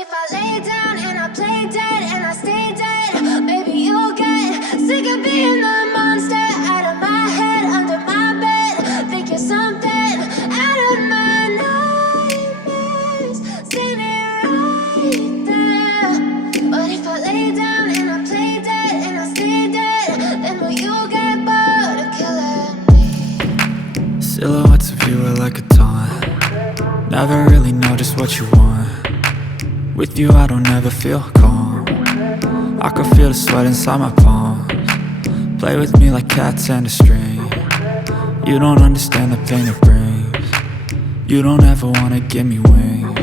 if I lay down and I play dead and I stay dead, maybe you'll get sick of being the monster out of my head, under my bed. Think you're something out of my nightmares, standing right there. But if I lay down and I play dead and I stay dead, then will you get bored of killing me? Silhouettes of you are like a taunt. Never really know just what you want. With you I don't ever feel calm. I can feel the sweat inside my palms. Play with me like cats and a string. You don't understand the pain it brings. You don't ever wanna give me wings.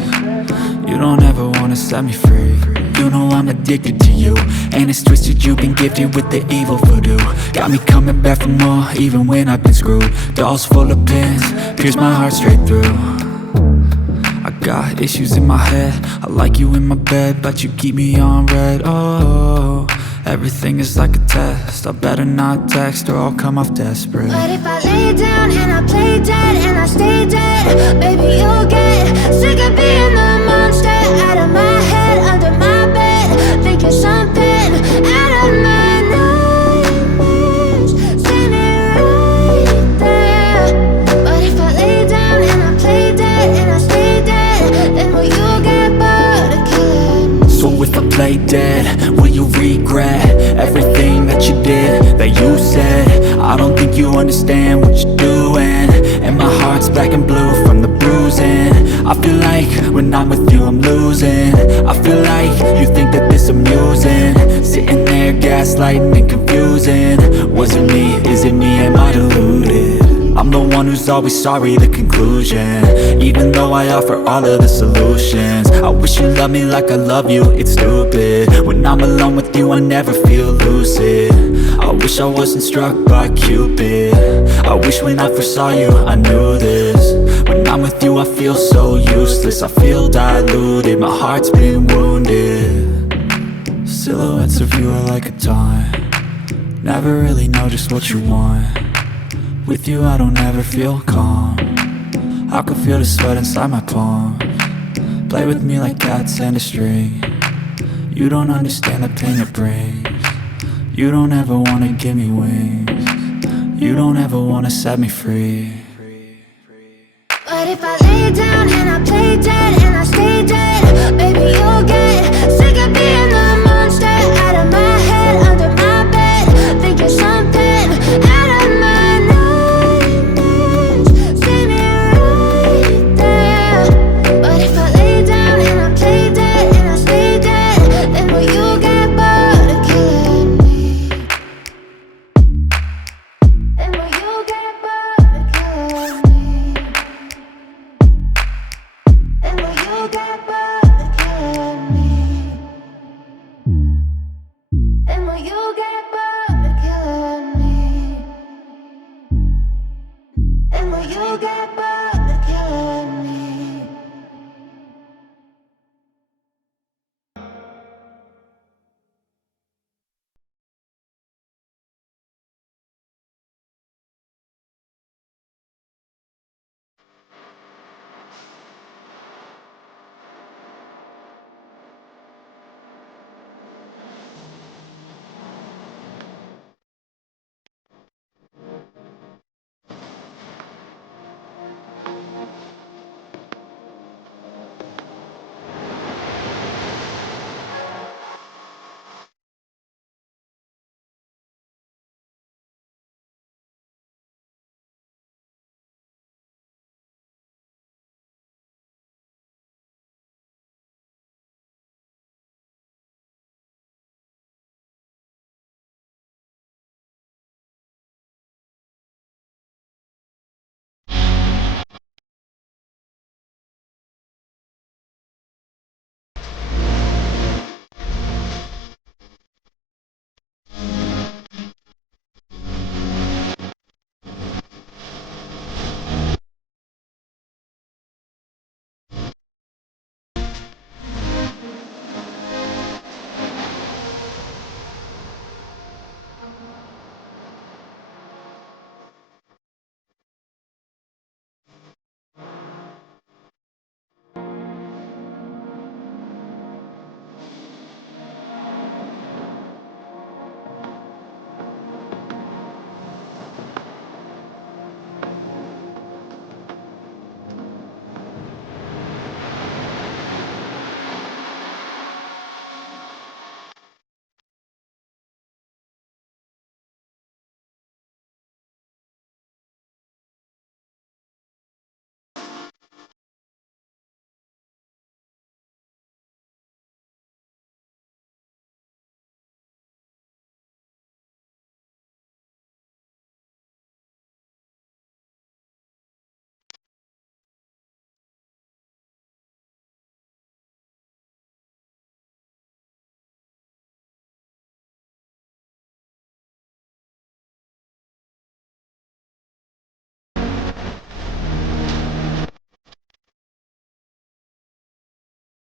You don't ever wanna set me free. You know I'm addicted to you, and it's twisted, you've been gifted with the evil voodoo. Got me coming back for more, even when I've been screwed. Dolls full of pins, pierce my heart straight through. I got issues in my head, I like you in my bed, but you keep me on red. Oh, everything is like a test, I better not text or I'll come off desperate. But if I lay down and I play dead and I stay dead, baby you'll get sick of being the monster out of my head, under my bed. Think you're something out of my nightmares, standing right there. But if I lay down and I play dead and I stay dead, then will you get bored of killing me? So if I play dead, will you regret everything that you did, that you said? I don't think you understand what you're doing, and my heart's black and blue from the bruising. I feel like when I'm with you I'm losing. I feel like you think that this amusing, sitting there gaslighting and confusing. Was it me? Is it me? Am I deluded? I'm the one who's always sorry, the conclusion, even though I offer all of the solutions. I wish you loved me like I love you, it's stupid. When I'm alone with you I never feel lucid. I wish I wasn't struck by Cupid. I wish when I first saw you I knew this. When I'm with you I feel so useless, I feel diluted, my heart's been wounded. Silhouettes of you are like a taunt. Never really know just what you want. With you I don't ever feel calm. I can feel the sweat inside my palms. Play with me like cats and a string. You don't understand the pain it brings. You don't ever wanna give me wings. You don't ever wanna set me free. But if I lay down and I play dead and I stay dead, baby you'll get sick of being the monster out of my head, under my bed. Think you're something out of my nightmares, standing right there. But if I lay down and I play dead and I stay dead, then will you get bored of killing me? Then will you get bored of killing me? And will you get bored of killing me? And will you get bored of killing me? And will you get bored?